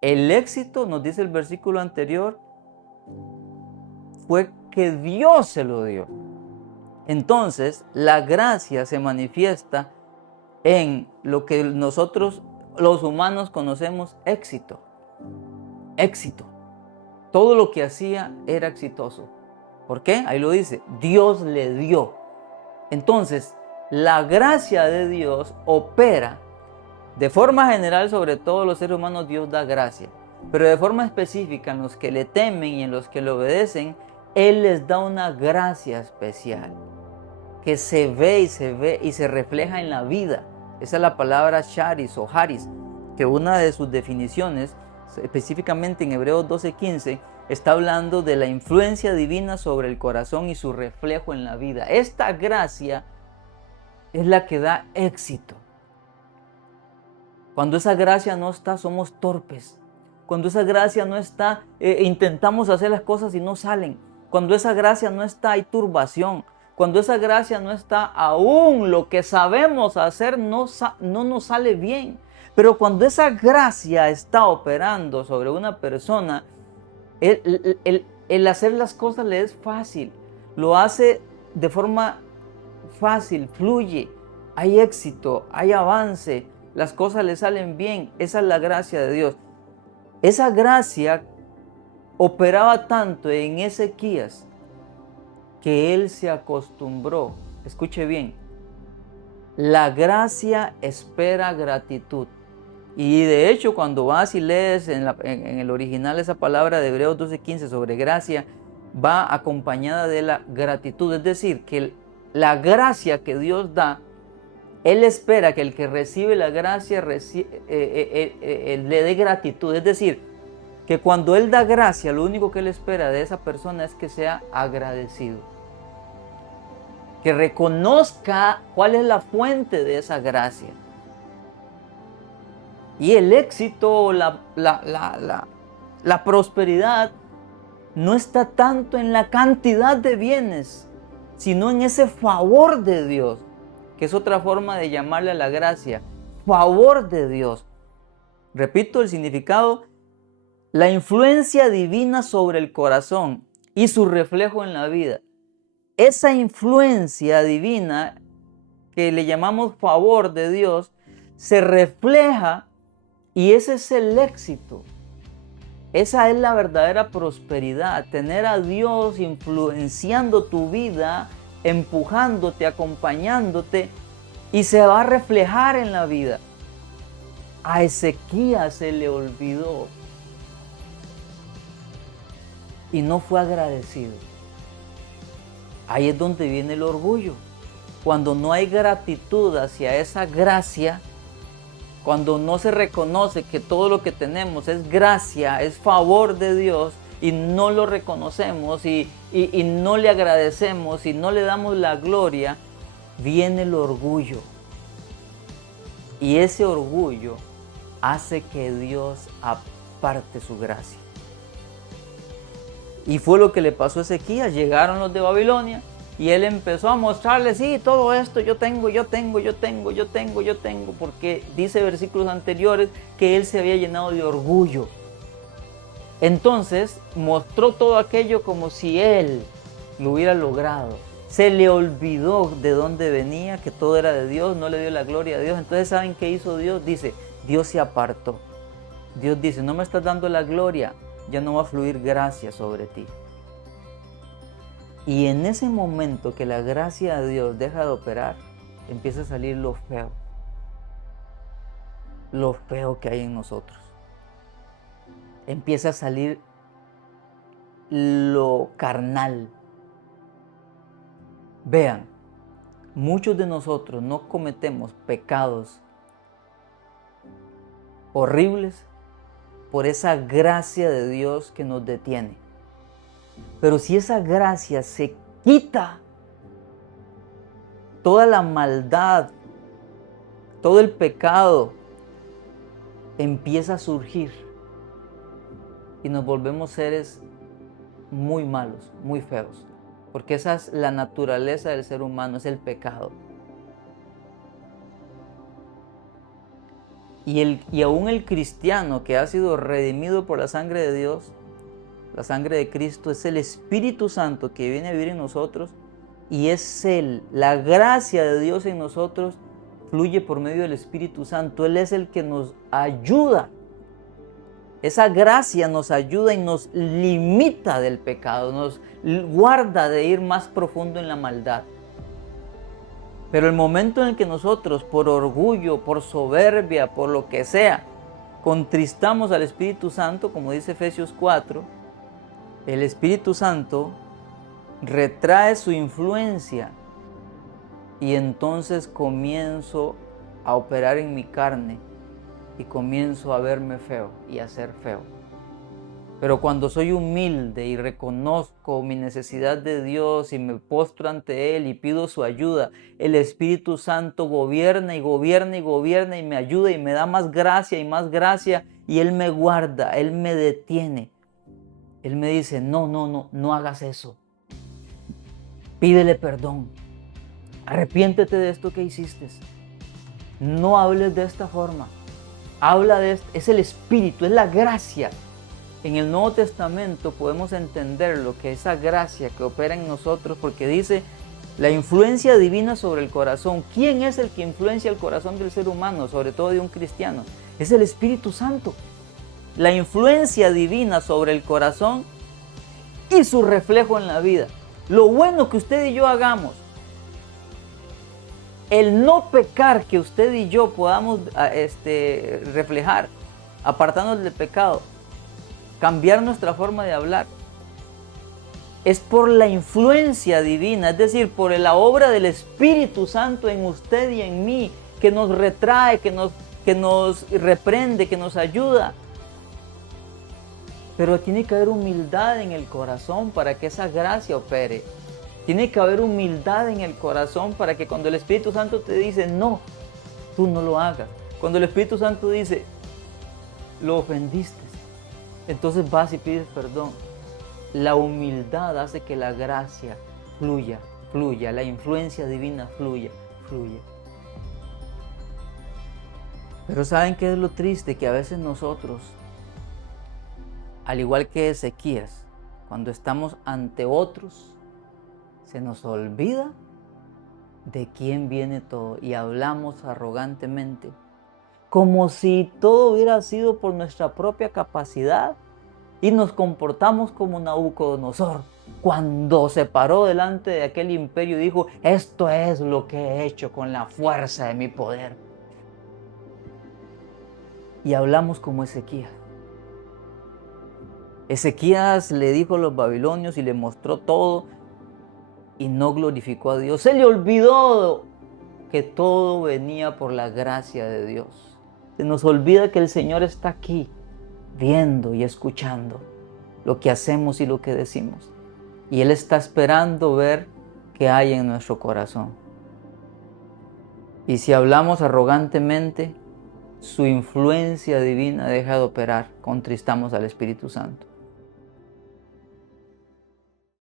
El éxito, nos dice el versículo anterior, fue que Dios se lo dio. Entonces, la gracia se manifiesta en lo que nosotros, los humanos, conocemos éxito. Éxito. Todo lo que hacía era exitoso. ¿Por qué? Ahí lo dice, Dios le dio. Entonces, la gracia de Dios opera de forma general, sobre todo los seres humanos, Dios da gracia. Pero de forma específica, en los que le temen y en los que le obedecen, Él les da una gracia especial que se ve y se refleja en la vida. Esa es la palabra charis o haris, que una de sus definiciones, específicamente en Hebreos 12:15, está hablando de la influencia divina sobre el corazón y su reflejo en la vida. Esta gracia es la que da éxito. Cuando esa gracia no está, somos torpes. Cuando esa gracia no está, intentamos hacer las cosas y no salen. Cuando esa gracia no está, hay turbación. Cuando esa gracia no está, aún lo que sabemos hacer no nos sale bien. Pero cuando esa gracia está operando sobre una persona, el hacer las cosas le es fácil. Lo hace de forma fácil, fluye. Hay éxito, hay avance. Las cosas le salen bien. Esa es la gracia de Dios. Esa gracia operaba tanto en Ezequías que él se acostumbró. Escuche bien. La gracia espera gratitud. Y de hecho, cuando vas y lees en el original esa palabra de Hebreos 12:15 sobre gracia, va acompañada de la gratitud. Es decir, que la gracia que Dios da, Él espera que el que recibe la gracia le dé gratitud. Es decir, que cuando Él da gracia, lo único que Él espera de esa persona es que sea agradecido. Que reconozca cuál es la fuente de esa gracia. Y el éxito, la prosperidad, no está tanto en la cantidad de bienes, sino en ese favor de Dios, que es otra forma de llamarle a la gracia, favor de Dios. Repito el significado, la influencia divina sobre el corazón y su reflejo en la vida. Esa influencia divina que le llamamos favor de Dios se refleja y ese es el éxito. Esa es la verdadera prosperidad, tener a Dios influenciando tu vida, empujándote, acompañándote, y se va a reflejar en la vida. A Ezequías se le olvidó y no fue agradecido. Ahí es donde viene el orgullo. Cuando no hay gratitud hacia esa gracia, cuando no se reconoce que todo lo que tenemos es gracia, es favor de Dios, y no lo reconocemos y no le agradecemos y no le damos la gloria, viene el orgullo. Y ese orgullo hace que Dios aparte su gracia. Y fue lo que le pasó a Ezequías. Llegaron los de Babilonia y él empezó a mostrarles, sí, todo esto yo tengo, porque dice versículos anteriores que él se había llenado de orgullo. Entonces mostró todo aquello como si él lo hubiera logrado. Se le olvidó de dónde venía, que todo era de Dios, no le dio la gloria a Dios. Entonces, ¿saben qué hizo Dios? Dice, Dios se apartó. Dios dice, no me estás dando la gloria, ya no va a fluir gracia sobre ti. Y en ese momento que la gracia de Dios deja de operar, empieza a salir lo feo que hay en nosotros. Empieza a salir lo carnal. Vean, muchos de nosotros no cometemos pecados horribles por esa gracia de Dios que nos detiene. Pero si esa gracia se quita, toda la maldad, todo el pecado empieza a surgir y nos volvemos seres muy malos, muy feos, porque esa es la naturaleza del ser humano, es el pecado. Y aún el cristiano que ha sido redimido por la sangre de Dios, la sangre de Cristo, es el Espíritu Santo que viene a vivir en nosotros, y es Él, la gracia de Dios en nosotros fluye por medio del Espíritu Santo. Él es el que nos ayuda. Esa gracia nos ayuda y nos limita del pecado, nos guarda de ir más profundo en la maldad. Pero el momento en el que nosotros, por orgullo, por soberbia, por lo que sea, contristamos al Espíritu Santo, como dice Efesios 4, el Espíritu Santo retrae su influencia y entonces comienzo a operar en mi carne y comienzo a verme feo y a ser feo. Pero cuando soy humilde y reconozco mi necesidad de Dios y me postro ante Él y pido su ayuda, el Espíritu Santo gobierna y gobierna y gobierna y me ayuda y me da más gracia y Él me guarda, Él me detiene. Él me dice, no hagas eso. Pídele perdón. Arrepiéntete de esto que hiciste. No hables de esta forma. Habla de esto. Es el Espíritu, es la gracia. En el Nuevo Testamento podemos entender lo que es esa gracia que opera en nosotros, porque dice la influencia divina sobre el corazón. ¿Quién es el que influencia el corazón del ser humano, sobre todo de un cristiano? Es el Espíritu Santo. La influencia divina sobre el corazón y su reflejo en la vida. Lo bueno que usted y yo hagamos, el no pecar que usted y yo podamos reflejar, apartándonos del pecado, cambiar nuestra forma de hablar, es por la influencia divina, es decir, por la obra del Espíritu Santo en usted y en mí, que nos retrae, que nos reprende, que nos ayuda. Pero tiene que haber humildad en el corazón para que esa gracia opere. Tiene que haber humildad en el corazón para que cuando el Espíritu Santo te dice, no, tú no lo hagas. Cuando el Espíritu Santo dice, lo ofendiste, entonces vas y pides perdón. La humildad hace que la gracia fluya, la influencia divina fluya. Pero ¿saben qué es lo triste? Que a veces nosotros, al igual que Ezequías, cuando estamos ante otros, se nos olvida de quién viene todo y hablamos arrogantemente, como si todo hubiera sido por nuestra propia capacidad, y nos comportamos como Nabucodonosor, cuando se paró delante de aquel imperio y dijo, esto es lo que he hecho con la fuerza de mi poder. Y hablamos como Ezequías. Ezequías le dijo a los babilonios y le mostró todo y no glorificó a Dios. Se le olvidó que todo venía por la gracia de Dios. Se nos olvida que el Señor está aquí, viendo y escuchando lo que hacemos y lo que decimos. Y Él está esperando ver qué hay en nuestro corazón. Y si hablamos arrogantemente, su influencia divina deja de operar, contristamos al Espíritu Santo.